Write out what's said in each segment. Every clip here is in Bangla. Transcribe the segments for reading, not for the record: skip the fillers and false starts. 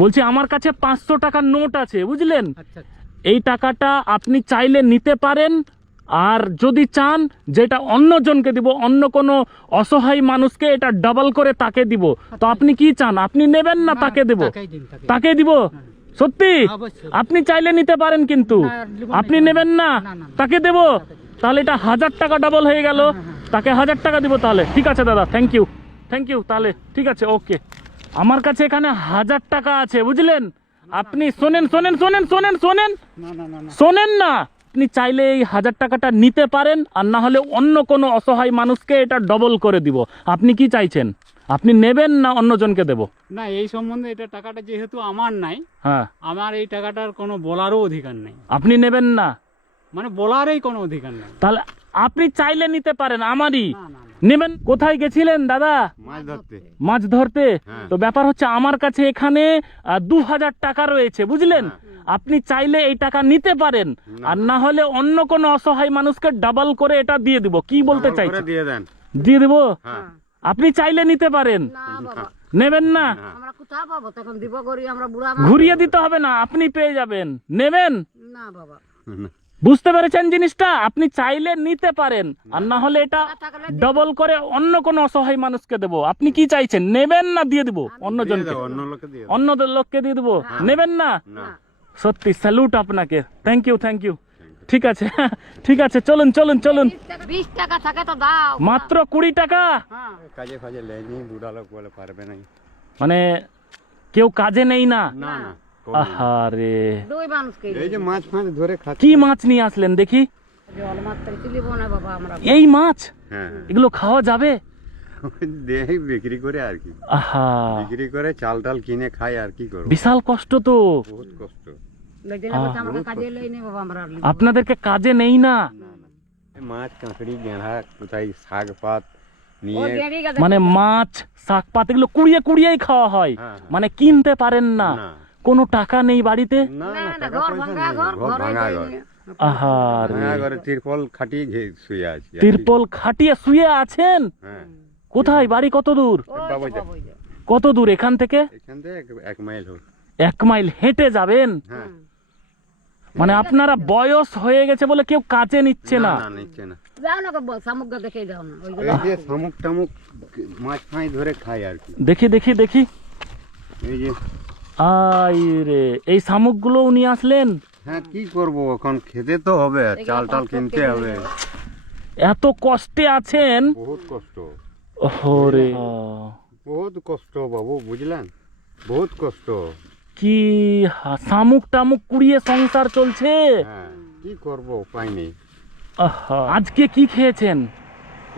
বলছি আমার কাছে 500 টাকার নোট আছে, বুঝলেন? আচ্ছা এই টাকাটা আপনি চাইলে নিতে পারেন, আর যদি চান যেটা অন্যজনকে দিব, অন্য কোনো অসহায় মানুষকে এটা ডাবল করে তাকে দিব, তো আপনি কি চান? আপনি নেবেন না তাকে দেব? তাকে দিব। সত্যি? আপনি চাইলে নিতে পারেন, কিন্তু আপনি নেবেন না, তাকে দেব। তাহলে এটা 1000 টাকা ডাবল হয়ে গেল, তাকে 1000 টাকা দিব। তাহলে ঠিক আছে দাদা, থ্যাংক ইউ, থ্যাংক ইউ। তাহলে ঠিক আছে, ওকে। আমার কাছে এখানে 1000 টাকা আছে, বুঝলেন? আপনি শোনেন শোনেন শোনেন শোনেন শোনেন শোনেন না, আপনি চাইলে এই 1000 টাকাটা নিতে পারেন, আর না হলে অন্য কোনো অসহায় মানুষকে এটা ডবল করে দিব। আপনি কি চাইছেন? আপনি নেবেন না অন্যজনকে দেব? না, এই সম্বন্ধে এটা টাকাটা যেহেতু আমার নাই, হ্যাঁ, আমার এই টাকাটার কোনো বলারও অধিকার নেই। আপনি নেবেন না মানে বলারই কোনো অধিকার নেই। তাহলে আপনি চাইলে নিতে পারেন, আমারই না, না, না। নেবেন। কোথায় গেছিলেন দাদা? মাছ ধরতে। মাছ ধরতে? হ্যাঁ। তো ব্যাপার হচ্ছে আমার কাছে এখানে 2000 টাকা রয়েছে, বুঝলেন? আপনি চাইলে এই টাকা নিতে পারেন, আর না হলে অন্য কোনো অসহায় মানুষকে ডাবল করে এটা দিয়ে দিব। কি বলতে ডাবল করে চাইছেন? দিয়ে দেন। দিয়ে দিব? হ্যাঁ। আপনি চাইলে নিতে পারেন, না বাবা, নেবেন না? আমরা কোথায় পাবো তখন? দিব করি আমরা বুড়া মানুষ। ঘুরিয়ে দিতে হবে না, আপনি পেয়ে যাবেন। নেবেন? না বাবা, বুঝতে পেরেছেন জিনিসটা? আপনি চাইলে নিতে পারেন, আর না হলে এটা ডবল করে অন্য কোনো অসহায় মানুষকে দেবো। আপনি কি চাইছেন? নেবেন না দিয়ে দিব দিয়ে অন্যজনকে? দাও, অন্য লোকে দিয়ে দাও। অন্য লোককে দিয়ে দেবো? নেবেন না? না। সত্যি স্যালুট আপনাকে, থ্যাংক ইউ, থ্যাংক ইউ। ঠিক আছে ঠিক আছে, চলুন চলুন চলুন। 20 টাকা থাকে তো দাও। মাত্র 20 টাকা? হ্যাঁ, কাজে ফাজে লেয়নি, বুড়া লোক বলে পারবে না। মানে কেউ কাজে নেই না? না না। আহারে, দুই মানুষকে এই যে মাছ ফাছ ধরে খাচ্ছে। কি মাছ নিয়ে আসলেন দেখি? জল মাত্র তুলিব না বাবা আমরা। এই মাছ? হ্যাঁ, এগুলো খাওয়া যাবে? দেই বিক্রি করে আর কি। আহা, বিক্রি করে চাল টাল কিনে খাই, আর কি করব। বিশাল কষ্ট তো। বহুত কষ্ট। লইতে না বলতে আমাকে কাজে লই নে বাবা আমরা। আপনাদেরকে কাজে নেই না? না না। এই মাছ কাঁকড়ি গেঁড়া কোথায় শাক পাত ও নিয়ে। গেরি গাদা। মানে মাছ শাক পাত এগুলো কুড়িয়ে কুড়িয়েই খাওয়া হয়? হ্যাঁ। মানে কিনতে পারেন না? না। কোনো টাকা নেই বাড়িতে? না না না, না, টাকা ঘর পয়সা ভাঙা নেই। ঘর, ঘর ঘরে ভাঙা ঘর। যাই। আহারে, ভাঙা ঘরে তিরপল খাটিয়ে শুয়ে আছি আর কি। তিরপল খাটিয়ে শুয়ে আছেন? হ্যাঁ। কোথায় বাড়ি? কত দূর? ওই তো বাবা যা। বাবা, ওই যে। কত দূর এখান থেকে? এখান থেকে 1 মাইল হোক। 1 মাইল হেঁটে যাবেন? হ্যাঁ। মানে আপনারা বয়স হয়ে গেছে বলে কেউ কাজে নিচ্ছে না? না নিচ্ছে না। যাও না গো, সামুক দেখে যাও না ওই এই যে শামুক টামুক মাছ ফাঁই ধরে খাই আর কি। দেখি দেখি দেখি। এই যে। আই রে, এই শামুকগুলো নিয়ে আসলেন? হ্যাঁ, কি করব এখন, খেতে তো হবে, চাল টাল কিনতে হবে। এত কষ্টে আছেন? বহুত কষ্ট, ওরে, বহুত কষ্ট বাবু, বুঝলেন? বহুত কষ্ট। কি শামুক টামুক কুড়িয়ে সংসার চলছে? হ্যাঁ, কি করব, উপায় নেই। আহা, আজকে কি খেয়েছেন?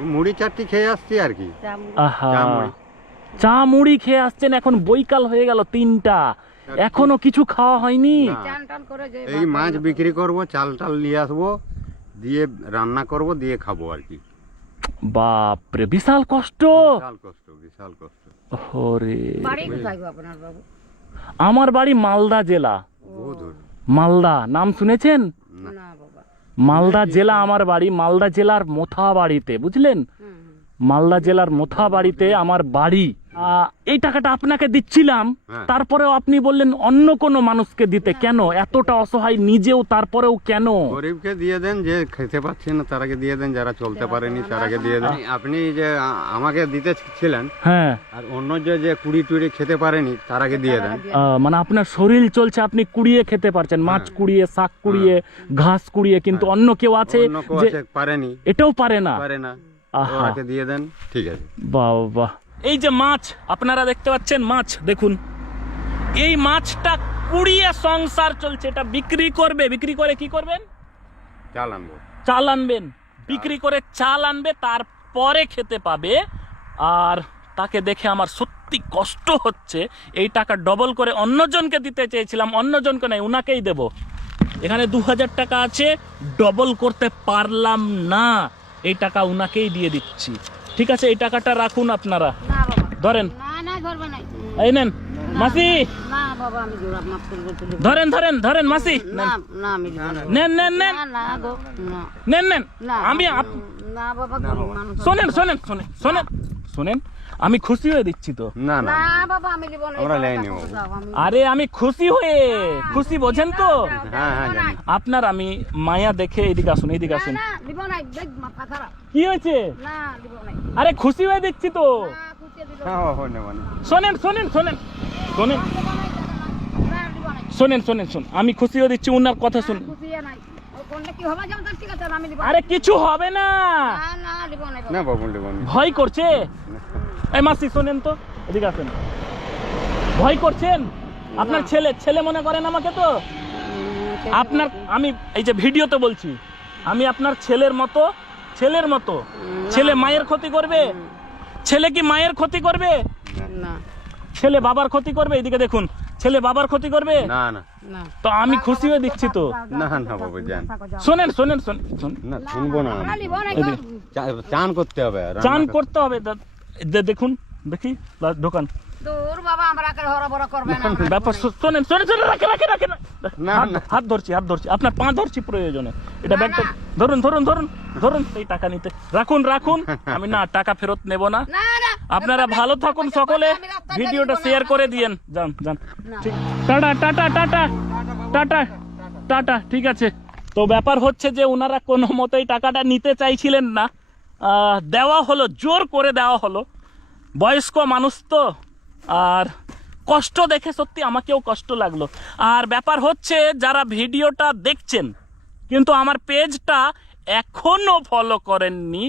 এই মুড়ি চারটি খেয়ে আসছি আর কি। আহা, চা মুড়ি। চা মুড়ি খেয়ে আসছেন? এখন বৈকাল হয়ে গেল 3টা, এখনো কিছু খাওয়া হয়নি? না। টান টান করে যে এই মাছ বিক্রি করব, চাল টাল নিয়ে আসবো, দিয়ে রান্না করব, দিয়ে খাবো আর কি। বাপরে, বিশাল কষ্ট। বিশাল কষ্ট, বিশাল কষ্ট। ওরে, বাড়ি কোথায় গো আপনার বাবু? আমার বাড়ি মালদা জেলা। বহু দূর। মালদা নাম শুনেছেন? না। না বাবা। মালদা জেলা আমার বাড়ি, মালদা জেলার মোথাবাড়িতে, বুঝলেন? হুম, হুম। মালদা জেলার মোথাবাড়িতে আমার বাড়ি। এই টাকাটা আপনাকে দিচ্ছিলাম, হ্যাঁ। তারপরেও আপনি বললেন অন্য কোনো মানুষকে দিতে। কেন? এতটা অসহায় নিজেও, তারপরেও কেন? গরিবকে দিয়ে দেন, যে খেতে পাচ্ছে না তারাকে দিয়ে দেন, যারা চলতে পারেনি তারাকে দিয়ে দেন। আপনি যে আমাকে দিতে ছিলেন, হ্যাঁ, আর অন্য যে কুড়ি টুড়ি খেতে পারেনি তারাকে দিয়ে দেন। মানে আপনার শরীর চলছে, আপনি কুড়িয়ে খেতে পারছেন, মাছ কুড়িয়ে, শাক কুড়িয়ে, ঘাস কুড়িয়ে, কিন্তু অন্য কেউ আছে অন্য কেউ যে আছে পারেনি, এটাও পারে না। পারে না, আহা। ওরাকে দিয়ে দেন, ঠিক আছে। বাহ বাহ। এই যে মাছ আপনারা দেখতে পাচ্ছেন, মাছ দেখুন, এই মাছটা কুড়িয়ে সংসার চলছে। এটা বিক্রি করবে, বিক্রি করে কি করবেন? চাল আনবো। চাল আনবেন, বিক্রি করে চাল আনবে, তারপরে খেতে পাবে। আর তাকে দেখে আমার সত্যি কষ্ট হচ্ছে। এই টাকা ডবল করে অন্যজনকে দিতে চেয়েছিলাম, অন্যজনকে নয়, উনাকেই দেব। এখানে 2000 টাকা আছে, ডবল করতে পারলাম না, এই টাকা উনাকেই দিয়ে দিচ্ছি। ঠিক আছে, এই টাকাটা রাখুন আপনারা, না বাবা। ধরেন। না না ধরবে না। এই নেন মাসি, না বাবা, আমি জোড়া মাপ করবো তুলি। ধরেন ধরেন ধরেন মাসি, না না আমি দিব না। নেন নেন নেন না না গো, না নেন নেন। না আমি না বাবা, গরিব মানুষ। শোনেন শোনেন শোনেন শোনেন শোনেন, আমি খুশি হয়ে দিচ্ছি তো। না না না বাবা আমি দিব না আমরা এই লাই টাকাটা নেবো। দাও, আমি আরে আমি খুশি হয়ে, খুশি বোঝেন তো? হ্যাঁ হ্যাঁ জানি। আপনার আমি মায়া দেখে এদিকে আসুন, এদিকে না আসুন। না দিব না, দেখ মাথা খারাপ। কি হয়েছে? না দিব না, আরে খুশি হয়ে দিচ্ছি তো। না খুশি দিব না, হ্যাঁ ও নেব না। শোনেন শোনেন শোনেন শোনেন দিব না, না দিব না, শোনেন শোনেন শুন, আমি খুশি হয়ে দিচ্ছি, উনার কথা শুন। খুশি নাই ও কোনটা কি হবে যেমন ঠিক আছে আমি দিব না। আরে কিছু হবে না, না না দিব না না বাবু নেব না। ভয় করছে। এই মাসি শোনেন তো, এদিকে আসেন। ভয় করছেন? আপনার ছেলে ছেলে মনে করেন আমাকে তো? আপনার আমি এই যে ভিডিওতে বলছি, আমি আপনার ছেলের মতো, ছেলের মতো। ছেলে মায়ের ক্ষতি করবে? ছেলে কি মায়ের ক্ষতি করবে? না ছেলে বাবার ক্ষতি করবে? এদিকে দেখুন, ছেলে বাবার ক্ষতি করবে? না না না তো আমি খুশি হয়ে দিচ্ছি তো। না না বাবু জান। শোনেন শোনেন শোনেন শোন, না শুনবো না আমরা আমি। দিব না, এদিকে। চান করতে হবে, রান্না চান করতে- করতে হবে। দেখুন দেখি দোকান দূর বাবা আমরা কে হরবড় করবে না, আমরা ব্যাপার শোনেন শোনেন শোনেন, রাখে রাখে রাখে না, হাত- না। হাত ধরছি, হাত ধরছি, আপনার পা ধরছি প্রয়োজনে। এটা না, ব্যাগটা না। ধরুন ধরুন ধরুন ধরুন, এই টাকা নিতে রাখুন রাখুন, আমি না টাকা ফেরত নেব না। না না আপনারা ভালো থাকুন সকলে, ভিডিওটা শেয়ার করে দিয়েন। যান যান, ঠিক, tata tata tata tata tata, ঠিক আছে। তো ব্যাপার হচ্ছে যে ওনারা কোনো মতেই টাকাটা নিতে চাইছিলেন না, দেওয়া হলো, জোর করে দেওয়া হলো। বয়স্ক মানুষ তো, আর কষ্ট দেখে সত্যি আমাকেও কষ্ট লাগলো। আর ব্যাপার হচ্ছে যারা ভিডিওটা দেখছেন কিন্তু আমার পেজটা এখনো ফলো করেননি,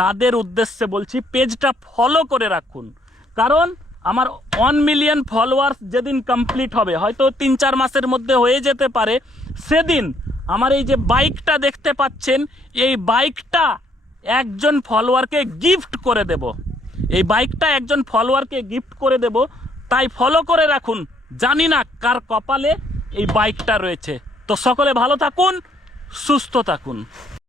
তাদের উদ্দেশ্যে বলছি পেজটা ফলো করে রাখুন। কারণ আমার 1 মিলিয়ন ফলোয়ার্স যেদিন কমপ্লিট হবে, হয়তো 3-4 মাসের মধ্যে হয়ে যেতে পারে, সেদিন আমার এই যে বাইকটা দেখতে পাচ্ছেন, এই বাইকটা একজন ফলোয়ারকে গিফট করে দেব। এই বাইকটা একজন ফলোয়ারকে গিফট করে দেব, তাই ফলো করে রাখুন। জানি না কার কপালে এই বাইকটা রয়েছে। তো সকলে ভালো থাকুন, সুস্থ থাকুন।